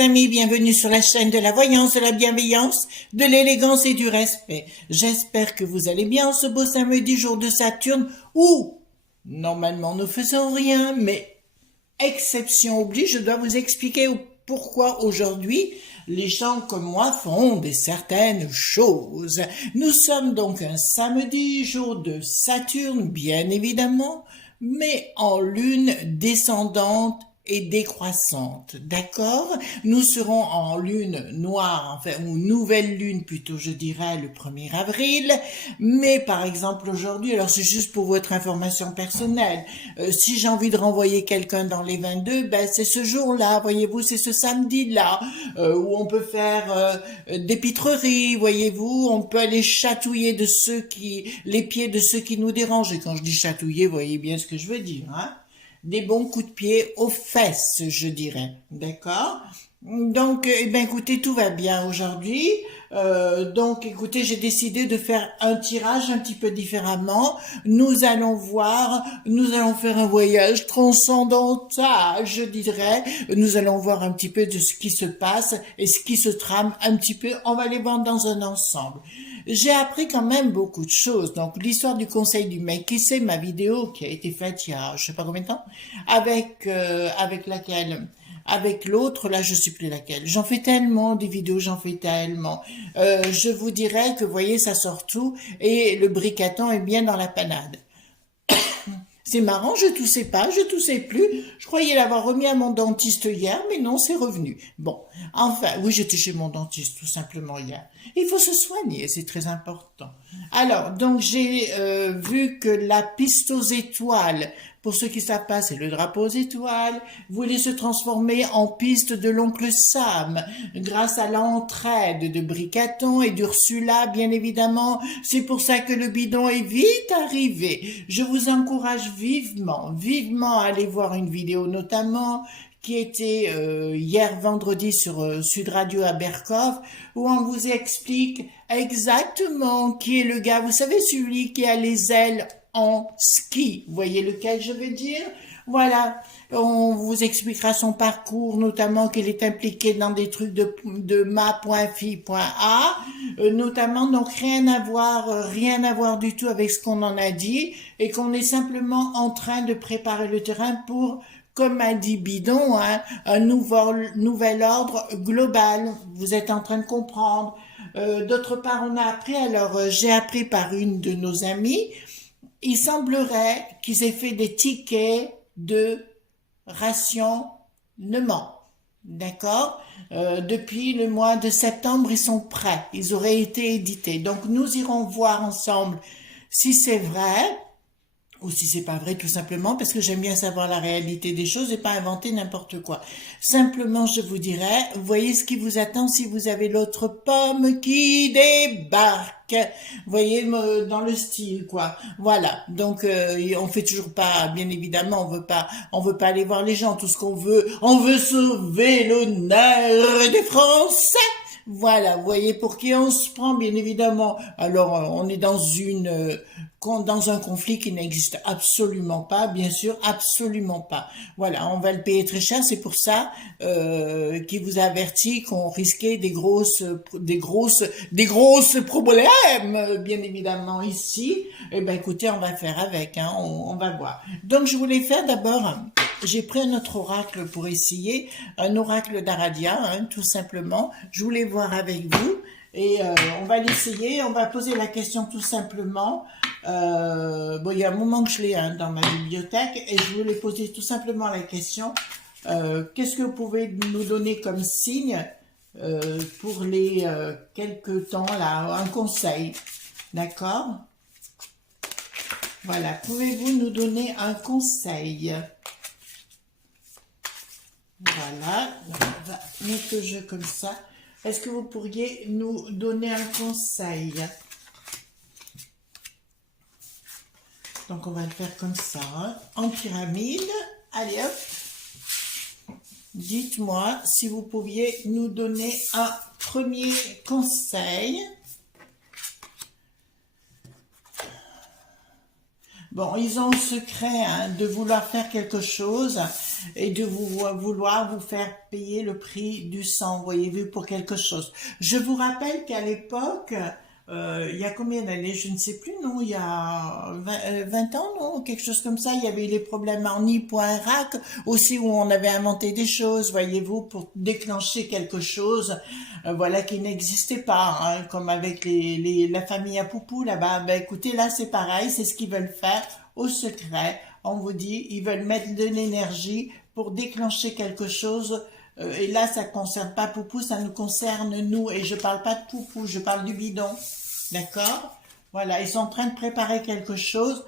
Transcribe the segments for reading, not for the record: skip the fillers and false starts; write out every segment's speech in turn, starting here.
mes amis, bienvenue sur la chaîne de la voyance, de la bienveillance, de l'élégance et du respect. J'espère que vous allez bien ce beau samedi, jour de Saturne, où normalement nous faisons rien, mais exception oblige, je dois vous expliquer pourquoi aujourd'hui les gens comme moi font des certaines choses. Nous sommes donc un samedi, jour de Saturne, bien évidemment, mais en lune descendante et décroissante, d'accord? Nous serons en lune noire, enfin, ou nouvelle lune plutôt, je dirais, le 1er avril, mais par exemple aujourd'hui, alors c'est juste pour votre information personnelle, si j'ai envie de renvoyer quelqu'un dans les 22, ben c'est ce jour-là, voyez-vous, c'est ce samedi-là, où on peut faire des pitreries, voyez-vous, on peut aller chatouiller les pieds de ceux qui nous dérangent, et quand je dis chatouiller, vous voyez bien ce que je veux dire, hein? Des bons coups de pied aux fesses, je dirais. D'accord? Donc, eh ben, écoutez, tout va bien aujourd'hui. Donc, écoutez, j'ai décidé de faire un tirage un petit peu différemment. Nous allons faire un voyage transcendantal, je dirais. Nous allons voir un petit peu de ce qui se passe et ce qui se trame un petit peu. On va les voir dans un ensemble. J'ai appris quand même beaucoup de choses. Donc, l'histoire du conseil du mec, qui c'est ma vidéo qui a été faite il y a je sais pas combien de temps, avec l'autre, là, je sais plus laquelle. J'en fais tellement des vidéos, j'en fais tellement. Je vous dirais que, vous voyez, ça sort tout et le bricaton est bien dans la panade. C'est marrant, je toussais pas, je toussais plus. Je croyais l'avoir remis à mon dentiste hier, mais non, c'est revenu. Bon, enfin, oui, j'étais chez mon dentiste tout simplement hier. Il faut se soigner, c'est très important. Alors, donc j'ai vu que la piste aux étoiles, pour ceux qui savent pas, c'est le drapeau aux étoiles, voulait se transformer en piste de l'oncle Sam, grâce à l'entraide de Bricaton et d'Ursula, bien évidemment. C'est pour ça que le bidon est vite arrivé. Je vous encourage vivement à aller voir une vidéo notamment qui était hier vendredi sur Sud Radio à Berkov, où on vous explique exactement qui est le gars, vous savez, celui qui a les ailes en ski, vous voyez lequel je veux dire? Voilà, on vous expliquera son parcours, notamment qu'il est impliqué dans des trucs de ma.fi.a, notamment, donc rien à voir du tout avec ce qu'on en a dit, et qu'on est simplement en train de préparer le terrain pour, comme a dit Bidon, hein, un nouvel ordre global. Vous êtes en train de comprendre. D'autre part, on a appris, j'ai appris par une de nos amies, il semblerait qu'ils aient fait des tickets de rationnement. D'accord? Depuis le mois de septembre, ils sont prêts. Ils auraient été édités. Donc, nous irons voir ensemble si c'est vrai ou si c'est pas vrai, tout simplement, parce que j'aime bien savoir la réalité des choses et pas inventer n'importe quoi. Simplement, je vous dirais, voyez ce qui vous attend si vous avez l'autre pomme qui débarque. Vous voyez, dans le style, quoi. Voilà. Donc, on fait toujours pas, bien évidemment, on veut pas aller voir les gens. Tout ce qu'on veut, on veut sauver l'honneur des Français. Voilà, vous voyez pour qui on se prend, bien évidemment. Alors, on est dans un conflit qui n'existe absolument pas, bien sûr, absolument pas. Voilà, on va le payer très cher, c'est pour ça qui vous a averti qu'on risquait des grosses problèmes, bien évidemment ici. Eh ben, écoutez, on va faire avec, hein, on va voir. Donc, je voulais faire d'abord. J'ai pris un autre oracle pour essayer, un oracle d'Aradia, hein, tout simplement. Je voulais voir avec vous et on va l'essayer. On va poser la question tout simplement. Bon, il y a un moment que je l'ai dans ma bibliothèque et je voulais poser tout simplement la question. Qu'est-ce que vous pouvez nous donner comme signe pour les quelques temps là, un conseil, d'accord? Voilà, pouvez-vous nous donner un conseil? Voilà, on va mettre le jeu comme ça. Est-ce que vous pourriez nous donner un conseil? Donc, on va le faire comme ça, hein, en pyramide. Allez, hop. Dites-moi si vous pouviez nous donner un premier conseil. Bon, ils ont le secret, hein, de vouloir faire quelque chose. et de vouloir vous faire payer le prix du sang, voyez-vous, pour quelque chose. Je vous rappelle qu'à l'époque, il y a combien d'années, je ne sais plus, non, il y a 20 ans, non, quelque chose comme ça, il y avait eu les problèmes en Irak, aussi où on avait inventé des choses, voyez-vous, pour déclencher quelque chose, voilà, qui n'existait pas, hein, comme avec la famille à Poupou là-bas. Ben écoutez, là c'est pareil, c'est ce qu'ils veulent faire au secret. On vous dit, ils veulent mettre de l'énergie pour déclencher quelque chose. Et là, ça ne concerne pas Poupou, ça nous concerne nous. Et je parle pas de Poupou, je parle du bidon. D'accord? Voilà, ils sont en train de préparer quelque chose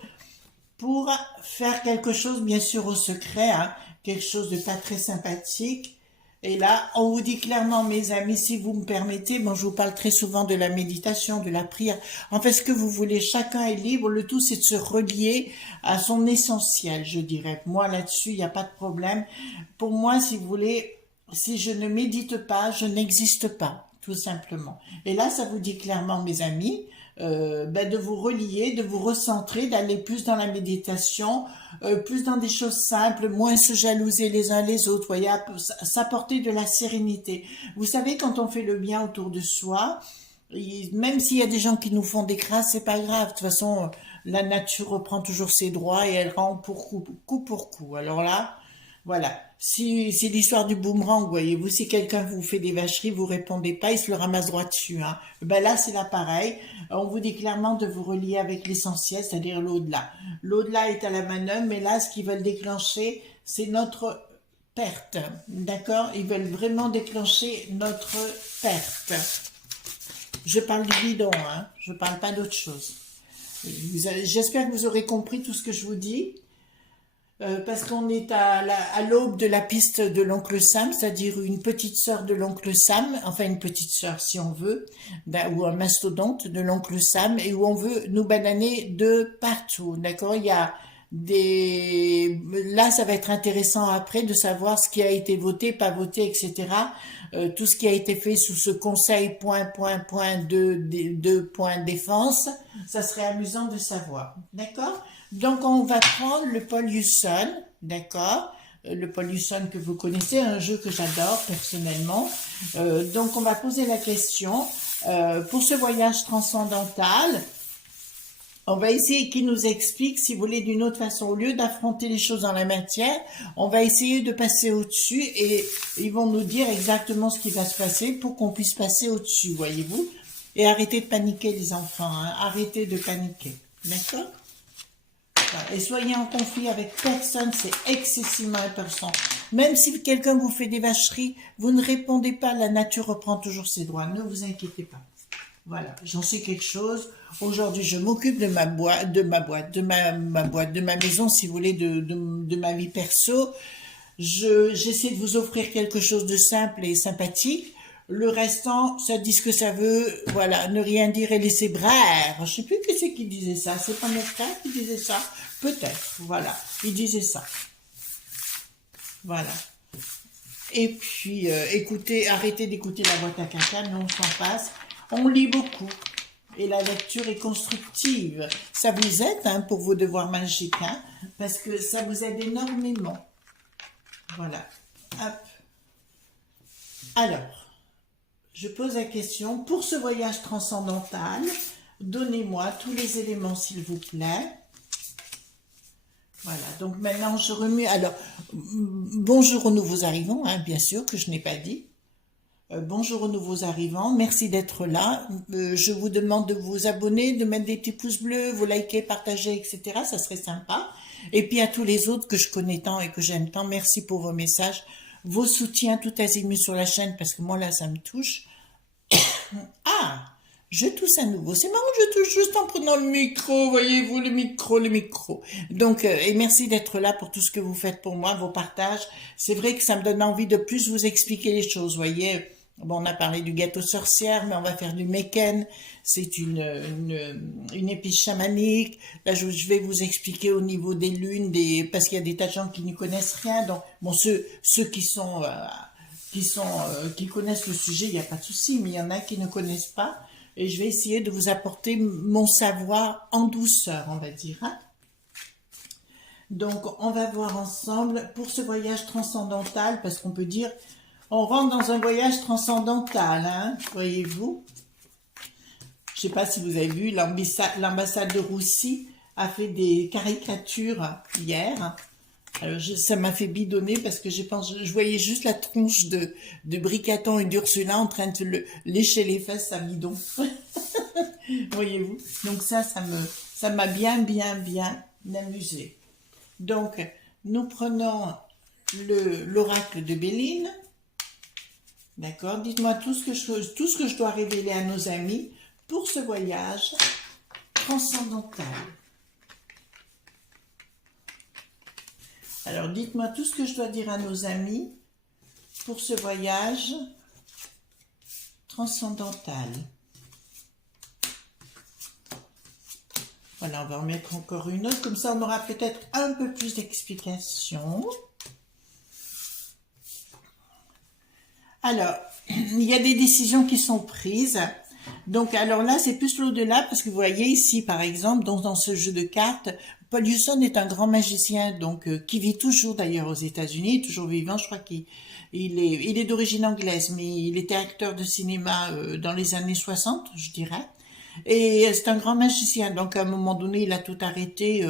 pour faire quelque chose, bien sûr, au secret, hein, quelque chose de pas très sympathique. Et là, on vous dit clairement, mes amis, si vous me permettez, bon, je vous parle très souvent de la méditation, de la prière. En fait, ce que vous voulez, chacun est libre. Le tout, c'est de se relier à son essentiel, je dirais. Moi, là-dessus, il n'y a pas de problème. Pour moi, si vous voulez, si je ne médite pas, je n'existe pas, tout simplement. Et là, ça vous dit clairement, mes amis, de vous relier, de vous recentrer, d'aller plus dans la méditation, plus dans des choses simples, moins se jalouser les uns les autres, voyez, s'apporter de la sérénité. Vous savez, quand on fait le bien autour de soi, même s'il y a des gens qui nous font des crasses, c'est pas grave. De toute façon, la nature reprend toujours ses droits et elle rend pour coup pour coup. Alors là, voilà. Si c'est l'histoire du boomerang, voyez-vous, si quelqu'un vous fait des vacheries, vous répondez pas, il se le ramasse droit dessus, hein. Ben là, c'est là pareil. On vous dit clairement de vous relier avec l'essentiel, c'est-à-dire l'au-delà. L'au-delà est à la manœuvre, mais là, ce qu'ils veulent déclencher, c'est notre perte. D'accord? Ils veulent vraiment déclencher notre perte. Je parle du bidon, hein. Je parle pas d'autre chose. J'espère que vous aurez compris tout ce que je vous dis. Parce qu'on est à l'aube de la piste de l'oncle Sam, c'est-à-dire une petite sœur de l'oncle Sam, enfin une petite sœur si on veut, ou un mastodonte de l'oncle Sam, et où on veut nous bananer de partout, d'accord? Il y a Là, ça va être intéressant après de savoir ce qui a été voté, pas voté, etc. Tout ce qui a été fait sous ce conseil point de point défense, ça serait amusant de savoir, d'accord? Donc, on va prendre le Paul Hewson, d'accord? Le Paul Hewson que vous connaissez, un jeu que j'adore personnellement. Donc, on va poser la question, pour ce voyage transcendantal, on va essayer qu'il nous explique, si vous voulez, d'une autre façon. Au lieu d'affronter les choses dans la matière, on va essayer de passer au-dessus et ils vont nous dire exactement ce qui va se passer pour qu'on puisse passer au-dessus, voyez-vous? Et arrêtez de paniquer, les enfants, hein. Arrêtez de paniquer, d'accord? Et soyez en conflit avec personne, c'est excessivement important. Même si quelqu'un vous fait des vacheries, vous ne répondez pas, la nature reprend toujours ses droits, ne vous inquiétez pas. Voilà, j'en sais quelque chose. Aujourd'hui, je m'occupe de ma maison, si vous voulez, de ma vie perso. J'essaie de vous offrir quelque chose de simple et sympathique. Le restant, ça dit ce que ça veut. Voilà, ne rien dire et laisser braire. Je sais plus qui c'est qui disait ça. C'est pas mes frères qui disait ça. Peut-être, voilà. Il disait ça. Voilà. Et puis, écoutez, arrêtez d'écouter la boîte à caca, nous on s'en passe. On lit beaucoup. Et la lecture est constructive. Ça vous aide hein, pour vos devoirs magiques, hein, parce que ça vous aide énormément. Voilà. Hop. Alors, je pose la question, pour ce voyage transcendantal, donnez-moi tous les éléments s'il vous plaît. Voilà, donc maintenant je remue. Alors, bonjour aux nouveaux arrivants, hein, bien sûr, que je n'ai pas dit. Bonjour aux nouveaux arrivants, merci d'être là. Je vous demande de vous abonner, de mettre des petits pouces bleus, vous liker, partager, etc. Ça serait sympa. Et puis à tous les autres que je connais tant et que j'aime tant, merci pour vos messages, vos soutiens tout azimut sur la chaîne, parce que moi là, ça me touche. Ah, je tousse à nouveau. C'est marrant, je touche juste en prenant le micro, voyez-vous, le micro. Donc, et merci d'être là pour tout ce que vous faites pour moi, vos partages. C'est vrai que ça me donne envie de plus vous expliquer les choses, voyez. Bon, on a parlé du gâteau sorcière, mais on va faire du meken. C'est une épice chamanique. Là, je vais vous expliquer au niveau des lunes, parce qu'il y a des tas de gens qui n'y connaissent rien. Donc, bon, ceux qui connaissent le sujet, il n'y a pas de souci, mais il y en a qui ne connaissent pas. Et je vais essayer de vous apporter mon savoir en douceur, on va dire. Hein. Donc, on va voir ensemble pour ce voyage transcendantal, parce qu'on peut dire, on rentre dans un voyage transcendantal, hein, voyez-vous. Je sais pas si vous avez vu, l'ambassade de Russie a fait des caricatures hier. Alors, ça m'a fait bidonner parce que je voyais juste la tronche de Bricaton et d'Ursula en train de lécher les fesses à bidon. Voyez-vous. Donc ça m'a bien amusé. Donc, nous prenons l'oracle de Béline. D'accord? Dites-moi tout ce que je dois révéler à nos amis pour ce voyage transcendantal. Alors, dites-moi tout ce que je dois dire à nos amis pour ce voyage transcendantal. Voilà, on va en mettre encore une autre, comme ça on aura peut-être un peu plus d'explications. Alors, il y a des décisions qui sont prises. Donc, alors là, c'est plus l'au-delà, parce que vous voyez ici, par exemple, dans ce jeu de cartes, Paul Hewson est un grand magicien, donc qui vit toujours d'ailleurs aux États-Unis, toujours vivant. Je crois qu'il est d'origine anglaise, mais il était acteur de cinéma dans les années 60, je dirais. Et c'est un grand magicien, donc à un moment donné, il a tout arrêté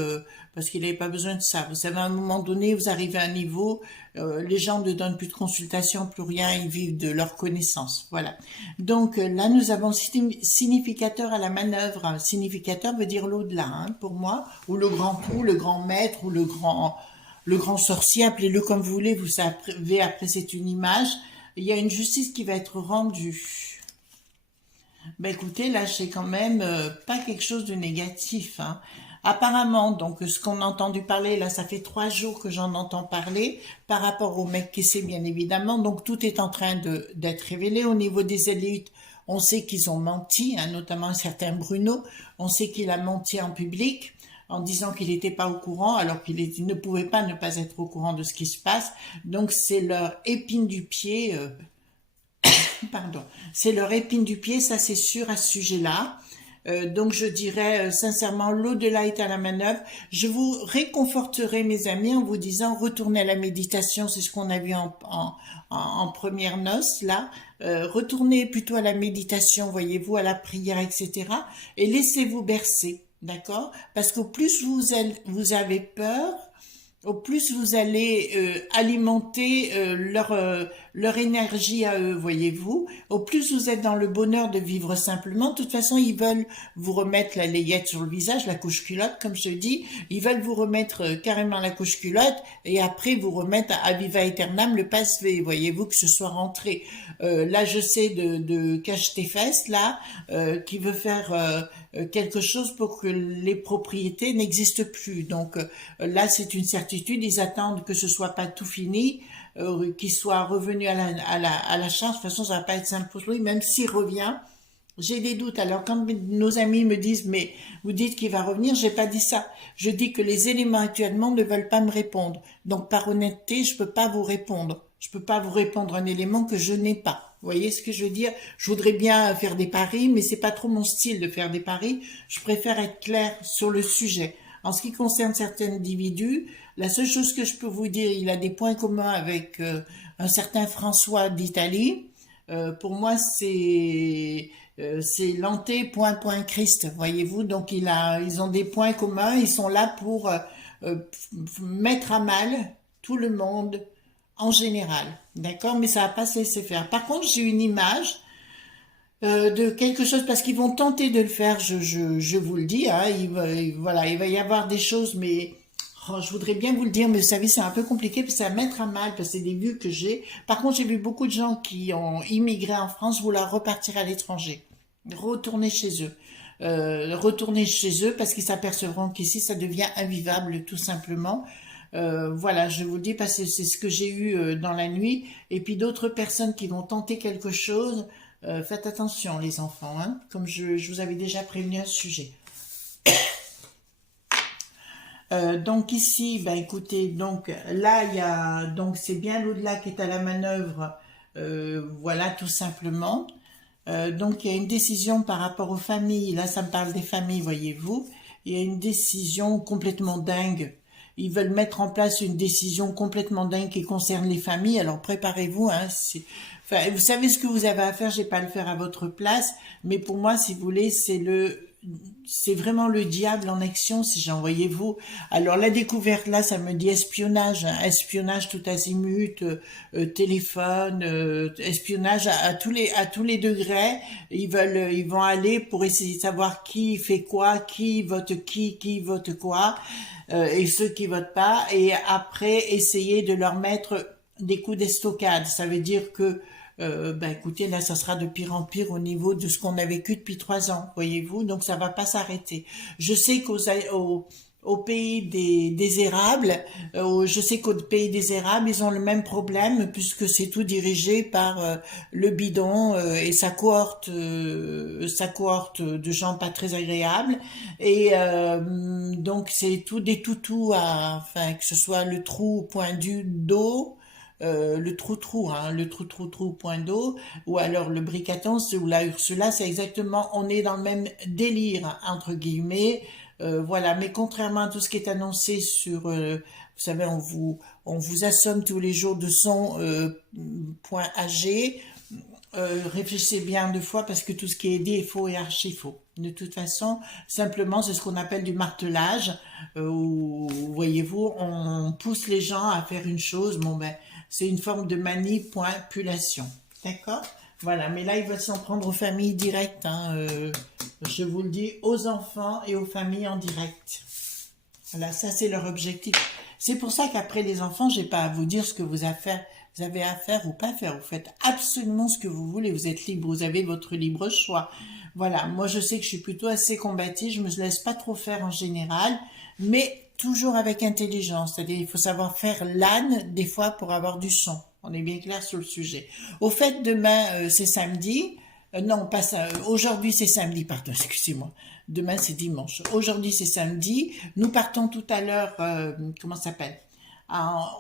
parce qu'il n'avait pas besoin de ça. Vous savez, à un moment donné, vous arrivez à un niveau, les gens ne donnent plus de consultation, plus rien, ils vivent de leur connaissance. Voilà. Donc là, nous avons significateur à la manœuvre. Significateur veut dire l'au-delà, hein, pour moi, ou le grand pou, le grand maître, ou le grand sorcier, appelez-le comme vous voulez. Vous savez, après c'est une image. Il y a une justice qui va être rendue. Ben écoutez, là, c'est quand même pas quelque chose de négatif, hein. Apparemment, donc, ce qu'on a entendu parler, là, ça fait 3 jours que j'en entends parler, par rapport au mec qui sait, bien évidemment. Donc, tout est en train d'être révélé. Au niveau des élites, on sait qu'ils ont menti, hein, notamment un certain Bruno. On sait qu'il a menti en public, en disant qu'il n'était pas au courant, alors qu'il ne pouvait pas ne pas être au courant de ce qui se passe. Donc, c'est leur épine du pied... Pardon, c'est leur épine du pied, ça c'est sûr à ce sujet-là. Donc je dirais sincèrement, l'au-delà est à la manœuvre. Je vous réconforterai mes amis en vous disant retournez à la méditation, c'est ce qu'on a vu en première noce là. Retournez plutôt à la méditation, voyez-vous, à la prière, etc. Et laissez-vous bercer, d'accord? Parce qu'au plus vous avez peur, au plus vous allez alimenter leur énergie à eux, voyez-vous. Au plus vous êtes dans le bonheur de vivre simplement. De toute façon, ils veulent vous remettre la layette sur le visage, la couche culotte, comme je dis. Ils veulent vous remettre carrément la couche culotte et après vous remettre à viva aeternam le passe-V, voyez-vous, que ce soit rentré. Là, je sais de Cache tes fesses, là, qui veut faire quelque chose pour que les propriétés n'existent plus. Donc là, c'est une certitude. Ils attendent que ce soit pas tout fini, qu'il soit revenu à la charge. De toute façon, ça va pas être simple pour lui, même s'il revient. J'ai des doutes. Alors, quand nos amis me disent, mais vous dites qu'il va revenir, j'ai pas dit ça. Je dis que les éléments actuellement ne veulent pas me répondre. Donc, par honnêteté, je peux pas vous répondre. Je peux pas vous répondre un élément que je n'ai pas. Vous voyez ce que je veux dire? Je voudrais bien faire des paris, mais c'est pas trop mon style de faire des paris. Je préfère être clair sur le sujet. En ce qui concerne certains individus, la seule chose que je peux vous dire, il a des points communs avec un certain François d'Italie. Pour moi, c'est Lanté, Christ, voyez-vous. Donc, ils ont des points communs. Ils sont là pour mettre à mal tout le monde en général. D'accord? Mais ça va pas se laisser faire. Par contre, j'ai une image de quelque chose, parce qu'ils vont tenter de le faire, je vous le dis, hein, voilà, il va y avoir des choses, mais je voudrais bien vous le dire, mais vous savez, c'est un peu compliqué, parce que ça va mettre à mal, parce que c'est des vues que j'ai. Par contre, j'ai vu beaucoup de gens qui ont immigré en France vouloir repartir à l'étranger, retourner chez eux. Retourner chez eux parce qu'ils s'apercevront qu'ici, ça devient invivable, tout simplement. Voilà, je vous le dis parce que c'est ce que j'ai eu dans la nuit. Et puis d'autres personnes qui vont tenter quelque chose. Faites attention les enfants, hein, comme je vous avais déjà prévenu à ce sujet. Donc ici, ben écoutez, donc là il y a, donc c'est bien l'au-delà qui est à la manœuvre, voilà tout simplement. Donc il y a une décision par rapport aux familles. Là ça me parle des familles, voyez-vous. Il y a une décision complètement dingue. ils veulent mettre en place une décision complètement dingue qui concerne les familles. Alors préparez-vous, hein. Enfin, vous savez ce que vous avez à faire. Je vais pas le faire à votre place, mais pour moi, si vous voulez, c'est vraiment le diable en action, si j'en voyez-vous. Alors la découverte là, ça me dit espionnage, hein, espionnage tout azimut, téléphone, espionnage à tous les degrés. Ils vont aller pour essayer de savoir qui fait quoi, qui vote quoi, et ceux qui votent pas, et après essayer de leur mettre des coups d'estocade. Ça veut dire que ben écoutez, là, ça sera de pire en pire au niveau de ce qu'on a vécu depuis 3 ans, voyez-vous, donc ça va pas s'arrêter. Je sais au pays des érables, je sais qu'au pays des érables, ils ont le même problème puisque c'est tout dirigé par le bidon et sa cohorte de gens pas très agréables. Et donc c'est tout des toutous, enfin que ce soit le trou pointu d'eau, le trou-trou, hein, le trou-trou-trou point d'eau, ou alors le Bricaton, ou la Ursula, c'est exactement, on est dans le même délire, entre guillemets, voilà. Mais contrairement à tout ce qui est annoncé sur, vous savez, on vous assomme tous les jours de son point AG, réfléchissez bien 2 fois parce que tout ce qui est dit est faux et archi faux. De toute façon, simplement, c'est ce qu'on appelle du martelage, où, voyez-vous, on pousse les gens à faire une chose, bon ben, c'est une forme de manipulation. D'accord? Voilà, mais là, ils veulent s'en prendre aux familles directes, hein, je vous le dis, aux enfants et aux familles en direct. Voilà, ça c'est leur objectif. C'est pour ça qu'après les enfants, j'ai pas à vous dire ce que vous avez à faire ou pas faire. Vous faites absolument ce que vous voulez. Vous êtes libre, vous avez votre libre choix. Voilà, moi je sais que je suis plutôt assez combative, je me laisse pas trop faire en général, mais toujours avec intelligence. C'est-à-dire, il faut savoir faire l'âne des fois pour avoir du son. On est bien clair sur le sujet. Au fait, demain c'est samedi. Non, pas ça. Aujourd'hui c'est samedi, pardon, excusez-moi. Demain c'est dimanche. Aujourd'hui c'est samedi. Nous partons tout à l'heure, comment ça s'appelle?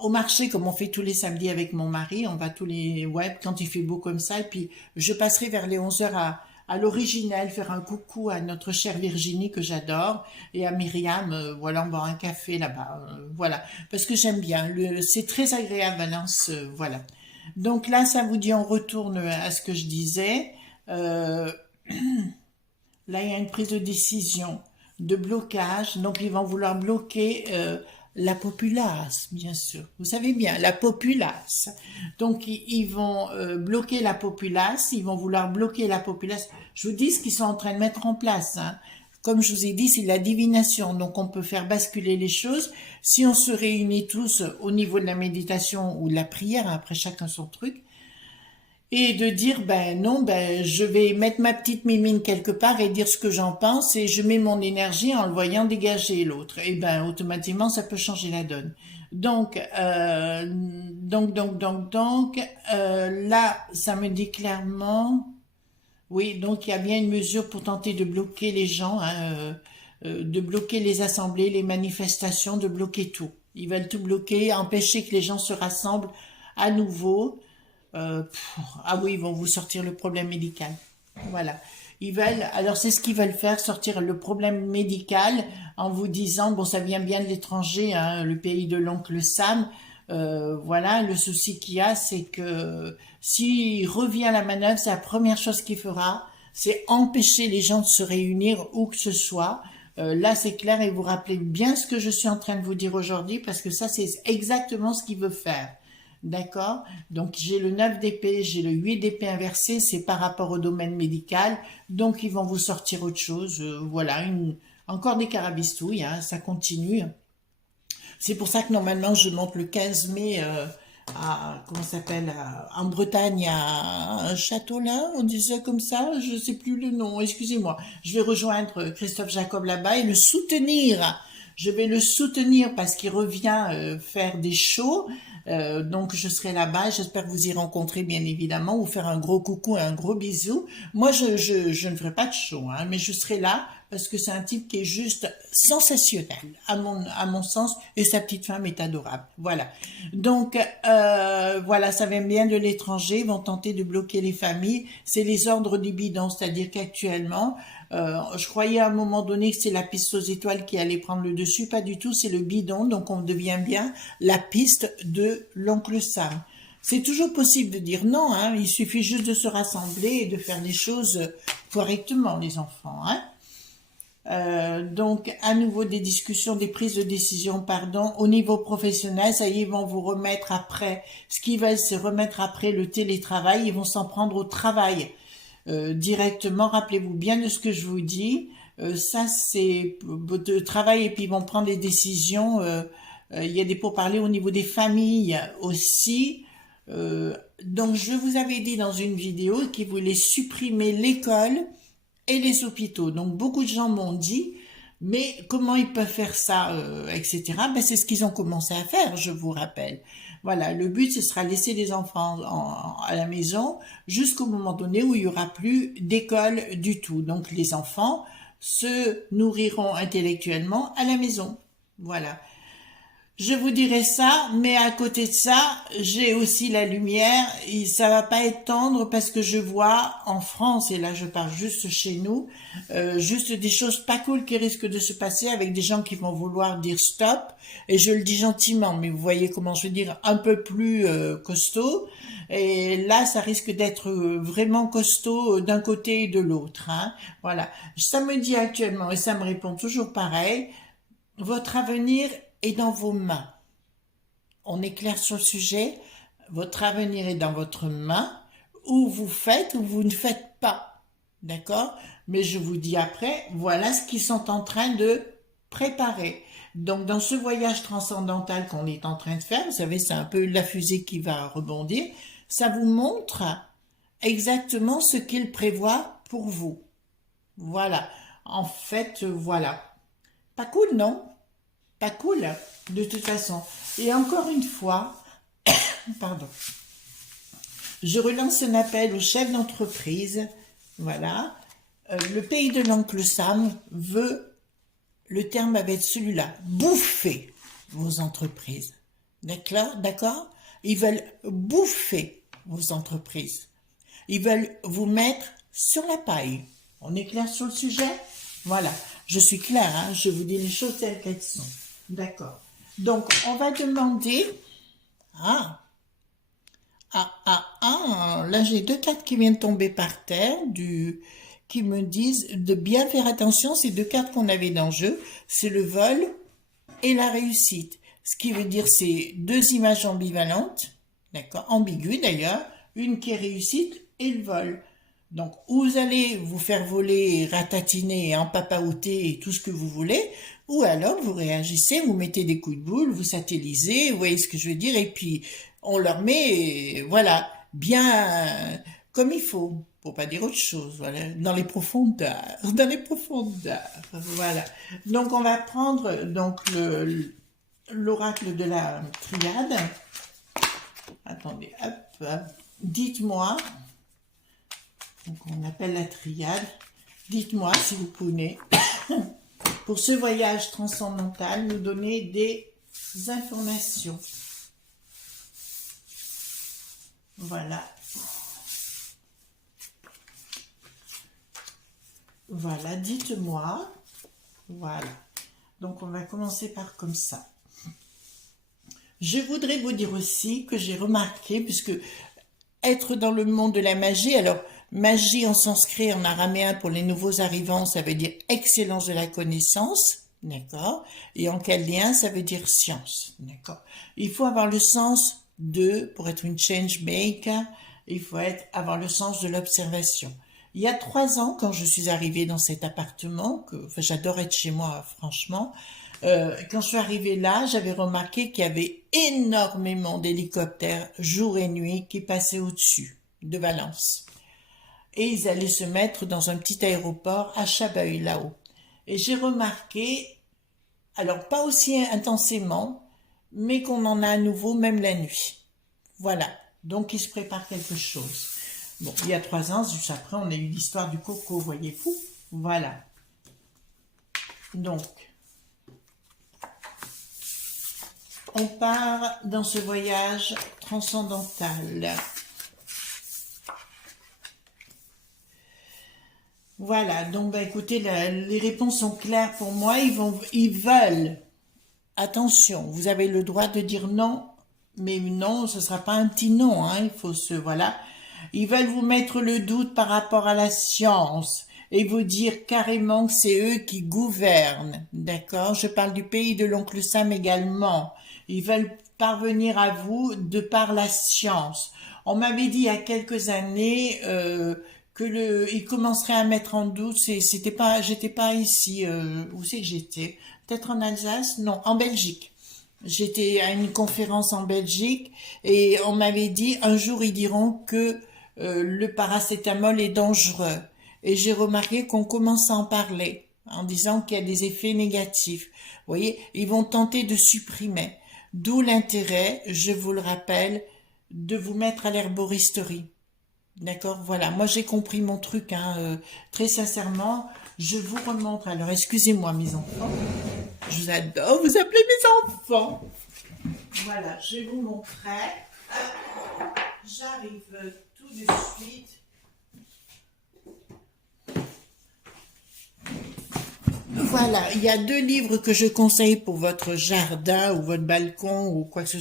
Au marché, comme on fait tous les samedis avec mon mari. On va tous les web quand il fait beau comme ça. Et puis je passerai vers les 11 heures à l'original, faire un coucou à notre chère Virginie que j'adore et à Myriam, voilà, on boit un café là-bas, voilà, parce que j'aime bien, c'est très agréable Valence, voilà. Donc là, ça vous dit, on retourne à ce que je disais, là il y a une prise de décision, de blocage, donc ils vont vouloir bloquer la populace, bien sûr. Vous savez bien, la populace. Donc, ils vont bloquer la populace, ils vont vouloir bloquer la populace. Je vous dis ce qu'ils sont en train de mettre en place, hein. Comme je vous ai dit, c'est la divination. Donc, on peut faire basculer les choses. Si on se réunit tous au niveau de la méditation ou de la prière, hein, après chacun son truc, et de dire, ben non, ben je vais mettre ma petite mimine quelque part et dire ce que j'en pense et je mets mon énergie en le voyant dégager l'autre. Et ben automatiquement, ça peut changer la donne. Donc, là, ça me dit clairement, oui, donc il y a bien une mesure pour tenter de bloquer les gens, hein, de bloquer les assemblées, les manifestations, de bloquer tout. Ils veulent tout bloquer, empêcher que les gens se rassemblent à nouveau. Ah oui, ils vont vous sortir le problème médical. Voilà. Ils veulent, alors c'est ce qu'ils veulent faire, sortir le problème médical en vous disant, bon, ça vient bien de l'étranger, hein, le pays de l'oncle Sam. Voilà, le souci qu'il y a, c'est que s'il revient à la manœuvre, c'est la première chose qu'il fera, c'est empêcher les gens de se réunir où que ce soit. Là, c'est clair, et vous rappelez bien ce que je suis en train de vous dire aujourd'hui, parce que ça, c'est exactement ce qu'il veut faire. D'accord? Donc j'ai le 9 d'épée, j'ai le 8 d'épée inversé, c'est par rapport au domaine médical. Donc ils vont vous sortir autre chose. Voilà, encore des carabistouilles, hein, ça continue. C'est pour ça que normalement je monte le 15 mai comment ça s'appelle, en Bretagne, à un château là, on dit ça comme ça, je sais plus le nom, excusez-moi. Je vais rejoindre Christophe Jacob là-bas et le soutenir. Je vais le soutenir parce qu'il revient faire des shows. Donc je serai là-bas, j'espère vous y rencontrer bien évidemment, vous faire un gros coucou et un gros bisou. Moi je ne ferai pas de show, hein, mais je serai là parce que c'est un type qui est juste sensationnel, à mon sens, et sa petite femme est adorable. Voilà. Donc, voilà, ça vient bien de l'étranger, ils vont tenter de bloquer les familles. C'est les ordres du bidon, c'est-à-dire qu'actuellement, je croyais à un moment donné que c'est la piste aux étoiles qui allait prendre le dessus, pas du tout, c'est le bidon, donc on devient bien la piste de l'oncle Sam. C'est toujours possible de dire non, hein, il suffit juste de se rassembler et de faire les choses correctement, les enfants. Hein. Donc, à nouveau des discussions, des prises de décision, pardon, au niveau professionnel, ça y est, ils vont vous remettre après, ce qu'ils veulent, c'est remettre après le télétravail, ils vont s'en prendre au travail directement, rappelez-vous bien de ce que je vous dis, ça c'est de travail et puis ils vont prendre des décisions, il y a des pourparlers au niveau des familles aussi. Donc je vous avais dit dans une vidéo qu'ils voulaient supprimer l'école et les hôpitaux. Donc beaucoup de gens m'ont dit, mais comment ils peuvent faire ça, etc. Ben, c'est ce qu'ils ont commencé à faire, je vous rappelle. Voilà, le but, ce sera laisser les enfants à la maison jusqu'au moment donné où il y aura plus d'école du tout. Donc les enfants se nourriront intellectuellement à la maison. Voilà. Je vous dirai ça, mais à côté de ça, j'ai aussi la lumière et ça va pas être tendre parce que je vois en France, et là je parle juste chez nous, juste des choses pas cool qui risquent de se passer avec des gens qui vont vouloir dire stop, et je le dis gentiment, mais vous voyez comment je veux dire, un peu plus costaud, et là ça risque d'être vraiment costaud d'un côté et de l'autre. Hein. Voilà, ça me dit actuellement, et ça me répond toujours pareil, votre avenir est dans vos mains. On est clair sur le sujet. Votre avenir est dans votre main. Ou vous faites ou vous ne faites pas. D'accord? Mais je vous dis après, voilà ce qu'ils sont en train de préparer. Donc, dans ce voyage transcendantal qu'on est en train de faire, vous savez, c'est un peu la fusée qui va rebondir, ça vous montre exactement ce qu'il prévoit pour vous. Voilà. En fait, voilà. Pas cool, non? Pas cool, de toute façon. Et encore une fois, pardon, je relance un appel aux chefs d'entreprise. Voilà. Le pays de l'oncle Sam veut, le terme va être celui-là, bouffer vos entreprises. D'accord? D'accord? Ils veulent bouffer vos entreprises. Ils veulent vous mettre sur la paille. On est clair sur le sujet? Voilà. Je suis claire, hein? Je vous dis les choses telles qu'elles sont. D'accord. Donc, on va demander... Là, j'ai 2 cartes qui viennent tomber par terre, qui me disent de bien faire attention. Ces 2 cartes qu'on avait dans le jeu, c'est le vol et la réussite. Ce qui veut dire, c'est 2 images ambivalentes, d'accord, ambiguës d'ailleurs, une qui est réussite et le vol. Donc, vous allez vous faire voler, ratatiner, empapaouter et tout ce que vous voulez, ou alors vous réagissez, vous mettez des coups de boule, vous satellisez, vous voyez ce que je veux dire, et puis on leur met, voilà, bien comme il faut, pour pas dire autre chose, voilà, dans les profondeurs, voilà. Donc, on va prendre donc l'oracle de la triade. Attendez, hop, dites-moi. Donc on appelle la triade. Dites-moi si vous pouvez, pour ce voyage transcendantal, nous donner des informations. Voilà. Voilà, dites-moi. Voilà. Donc on va commencer par comme ça. Je voudrais vous dire aussi que j'ai remarqué, puisque être dans le monde de la magie, alors magie en sanskrit, en araméen, pour les nouveaux arrivants, ça veut dire excellence de la connaissance, d'accord? Et en chaldéen, ça veut dire science, d'accord? Il faut avoir le sens pour être une change maker, il faut avoir le sens de l'observation. Il y a 3 ans, quand je suis arrivée dans cet appartement, j'adore être chez moi, franchement, quand je suis arrivée là, j'avais remarqué qu'il y avait énormément d'hélicoptères, jour et nuit, qui passaient au-dessus de Valence. Et ils allaient se mettre dans un petit aéroport à Chabahuil, là-haut. Et j'ai remarqué, alors pas aussi intensément, mais qu'on en a à nouveau même la nuit. Voilà, donc il se prépare quelque chose. Bon, il y a 3 ans, juste après, on a eu l'histoire du coco, voyez-vous. Voilà. Donc, on part dans ce voyage transcendantal. Voilà, donc bah, écoutez, les réponses sont claires pour moi. Ils veulent, attention, vous avez le droit de dire non, mais non, ce sera pas un petit non, hein, il faut voilà. Ils veulent vous mettre le doute par rapport à la science et vous dire carrément que c'est eux qui gouvernent, d'accord? Je parle du pays de l'oncle Sam également. Ils veulent parvenir à vous de par la science. On m'avait dit il y a quelques années ils commenceraient à mettre en doute. J'étais pas ici. Où c'est que j'étais? Peut-être en Alsace? Non, en Belgique. J'étais à une conférence en Belgique et on m'avait dit un jour ils diront que le paracétamol est dangereux. Et j'ai remarqué qu'on commence à en parler en disant qu'il y a des effets négatifs. Vous voyez, ils vont tenter de supprimer. D'où l'intérêt, je vous le rappelle, de vous mettre à l'herboristerie. D'accord, voilà. Moi, j'ai compris mon truc, hein, très sincèrement. Je vous remontre. Alors, excusez-moi, mes enfants. Je vous adore vous appeler mes enfants. Voilà, je vais vous montrer. J'arrive tout de suite. Voilà, il y a 2 livres que je conseille pour votre jardin ou votre balcon ou quoi que ce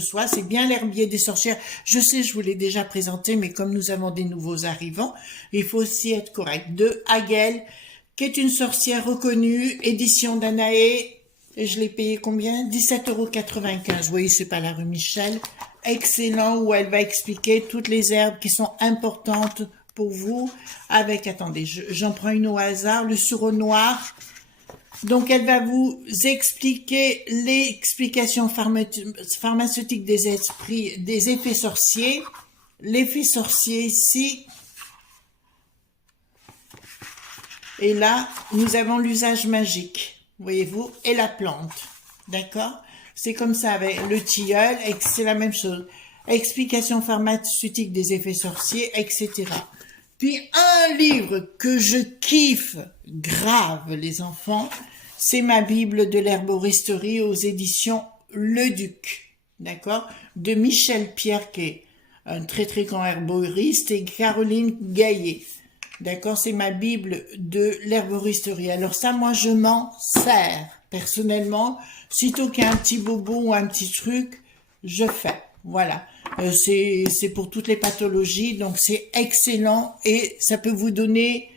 soit. C'est bien l'herbier des sorcières. Je sais, je vous l'ai déjà présenté, mais comme nous avons des nouveaux arrivants, il faut aussi être correct. De Hagel, qui est une sorcière reconnue, édition Danaé. Et je l'ai payé combien? 17,95 €. Vous voyez, c'est pas la rue Michel. Excellent, où elle va expliquer toutes les herbes qui sont importantes pour vous. Avec, attendez, j'en prends une au hasard, le sureau noir. Donc, elle va vous expliquer l'explication pharmaceutique des effets sorciers. L'effet sorcier ici. Et là, nous avons l'usage magique. Voyez-vous, et la plante, d'accord? C'est comme ça avec le tilleul, et c'est la même chose. Explication pharmaceutique des effets sorciers, etc. Puis un livre que je kiffe grave, les enfants, c'est ma Bible de l'herboristerie aux éditions Le Duc, d'accord? De Michel Pierre, qui est un très très grand herboriste, et Caroline Gaillet. D'accord, c'est ma Bible de l'herboristerie. Alors ça, moi, je m'en sers. Personnellement, sitôt qu'il y a un petit bobo ou un petit truc, je fais. Voilà. C'est pour toutes les pathologies, donc c'est excellent et ça peut vous donner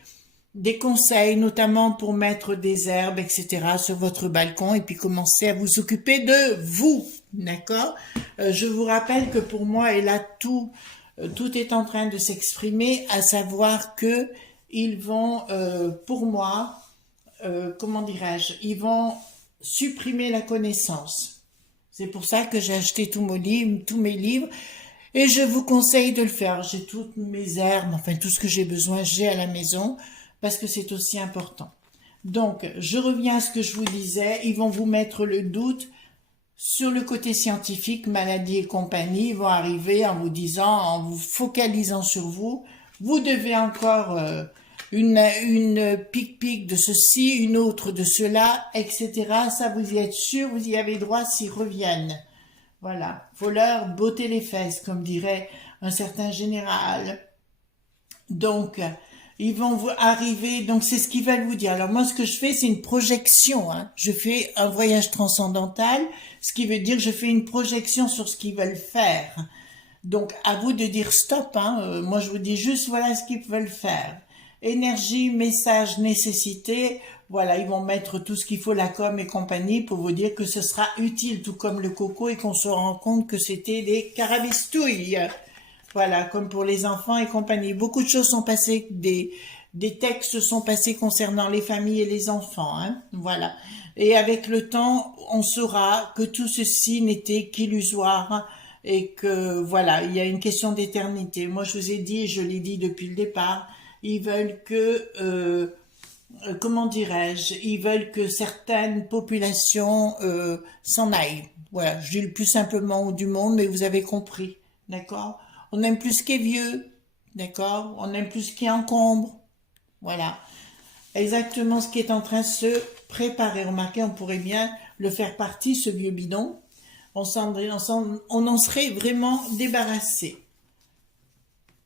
des conseils, notamment pour mettre des herbes, etc. sur votre balcon et puis commencer à vous occuper de vous. D'accord? Je vous rappelle que pour moi, et là, tout est en train de s'exprimer, à savoir que ils vont, pour moi, comment dirais-je, ils vont supprimer la connaissance. C'est pour ça que j'ai acheté tous mes livres, et je vous conseille de le faire. J'ai toutes mes herbes, enfin tout ce que j'ai besoin, j'ai à la maison, parce que c'est aussi important. Donc, je reviens à ce que je vous disais, ils vont vous mettre le doute sur le côté scientifique, maladie et compagnie. Ils vont arriver en vous disant, en vous focalisant sur vous, vous devez encore une pique-pique de ceci, une autre de cela, etc. Ça, vous y êtes sûr, vous y avez droit s'ils reviennent. Voilà, faut leur botter les fesses, comme dirait un certain général. Donc, ils vont vous arriver, donc c'est ce qu'ils veulent vous dire. Alors moi, ce que je fais, c'est une projection. Hein. Je fais un voyage transcendantal, ce qui veut dire que je fais une projection sur ce qu'ils veulent faire. Donc, à vous de dire stop. Hein. Moi, je vous dis juste, voilà ce qu'ils veulent faire. Énergie, message, nécessité. Voilà, ils vont mettre tout ce qu'il faut, la com et compagnie, pour vous dire que ce sera utile, tout comme le coco, et qu'on se rend compte que c'était des carabistouilles. Voilà, comme pour les enfants et compagnie. Beaucoup de choses sont passées, des textes sont passés concernant les familles et les enfants. Hein, voilà. Et avec le temps, on saura que tout ceci n'était qu'illusoire et que, voilà, il y a une question d'éternité. Moi, je vous ai dit, je l'ai dit depuis le départ, ils veulent que... comment dirais-je, ils veulent que certaines populations s'en aillent. Voilà, je dis le plus simplement du monde, mais vous avez compris, d'accord? On aime plus ce qui est vieux, d'accord? On aime plus ce qui encombre, voilà. exactement ce qui est en train de se préparer. Remarquez, on pourrait bien le faire partie, ce vieux bidon. On en serait vraiment débarrassé.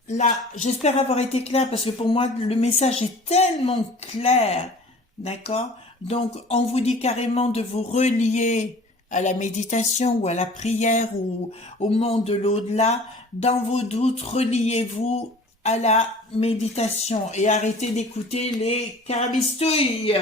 Là, j'espère avoir été clair parce que pour moi, le message est tellement clair. D'accord? Donc, on vous dit carrément de vous relier à la méditation ou à la prière ou au monde de l'au-delà. Dans vos doutes, reliez-vous à la méditation et arrêtez d'écouter les carabistouilles.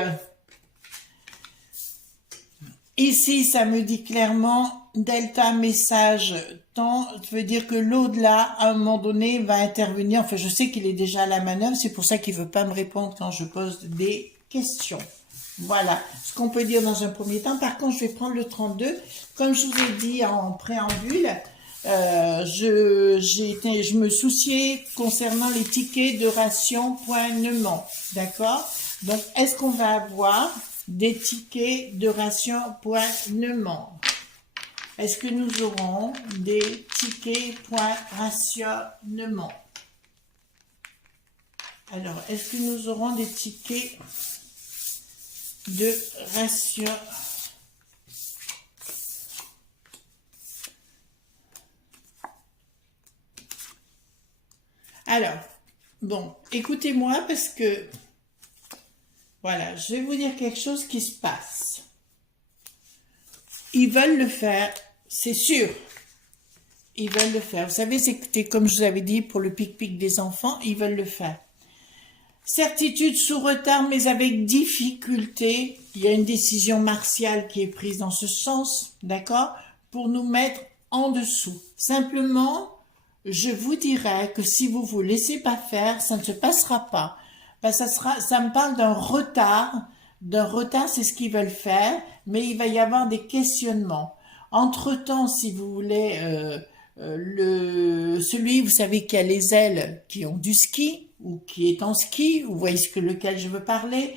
Ici, ça me dit clairement, delta message temps, ça veut dire que l'au-delà, à un moment donné, va intervenir. Enfin, je sais qu'il est déjà à la manœuvre, c'est pour ça qu'il veut pas me répondre quand je pose des questions. Voilà ce qu'on peut dire dans un premier temps. Par contre, je vais prendre le 32. Comme je vous ai dit en préambule, je me souciais concernant les tickets de rationnement. D'accord? Donc, est-ce qu'on va avoir des tickets de rationnement? Est-ce que nous aurons des tickets rationnement? Alors, est-ce que nous aurons des tickets de ration? Alors, bon, écoutez-moi parce que, voilà, je vais vous dire quelque chose qui se passe. Ils veulent le faire, c'est sûr. Ils veulent le faire. Vous savez, c'était comme je vous avais dit pour le pic-pic des enfants, ils veulent le faire. Certitude sous retard, mais avec difficulté. Il y a une décision martiale qui est prise dans ce sens, d'accord, pour nous mettre en dessous. Simplement, je vous dirais que si vous vous laissez pas faire, ça ne se passera pas. Ben, ça me parle d'un retard. D'un retard, c'est ce qu'ils veulent faire, mais il va y avoir des questionnements. Entre-temps, si vous voulez, celui, vous savez, qui a les ailes qui ont du ski, ou qui est en ski, vous voyez lequel je veux parler,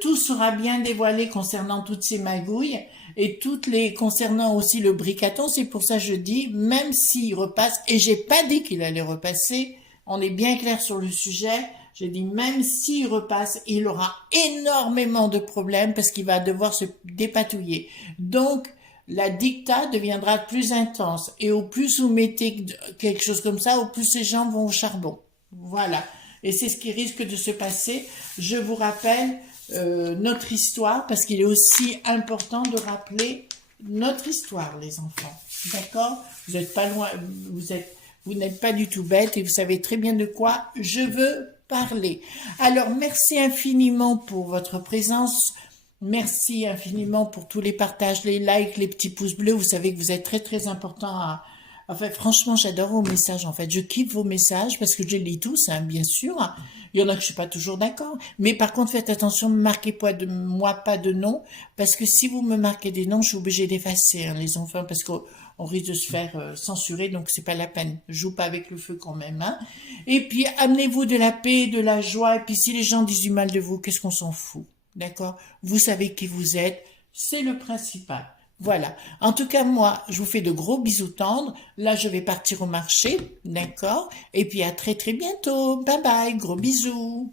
tout sera bien dévoilé concernant toutes ces magouilles, et concernant aussi le bricaton. C'est pour ça que je dis, même s'il repasse, et j'ai pas dit qu'il allait repasser, on est bien clair sur le sujet. J'ai dit, même s'il repasse, il aura énormément de problèmes parce qu'il va devoir se dépatouiller. Donc, la dicta deviendra plus intense. Et au plus vous mettez quelque chose comme ça, au plus ces gens vont au charbon. Voilà. Et c'est ce qui risque de se passer. Je vous rappelle notre histoire parce qu'il est aussi important de rappeler notre histoire, les enfants. D'accord? Vous n'êtes pas loin, vous n'êtes pas du tout bête et vous savez très bien de quoi je veux parler. Alors, merci infiniment pour votre présence. Merci infiniment pour tous les partages, les likes, les petits pouces bleus. Vous savez que vous êtes très, très importants. Enfin, franchement, j'adore vos messages, en fait. Je kiffe vos messages parce que je les lis tous, hein, bien sûr. Il y en a que je suis pas toujours d'accord. Mais par contre, faites attention, ne marquez moi pas de nom parce que si vous me marquez des noms, je suis obligée d'effacer, hein, les enfants, parce qu'on risque de se faire censurer, donc c'est pas la peine. Je joue pas avec le feu quand même, hein. Et puis, amenez-vous de la paix, de la joie. Et puis, si les gens disent du mal de vous, qu'est-ce qu'on s'en fout? D'accord? Vous savez qui vous êtes. C'est le principal. Voilà. En tout cas, moi, je vous fais de gros bisous tendres. Là, je vais partir au marché. D'accord? Et puis, à très, très bientôt. Bye bye. Gros bisous.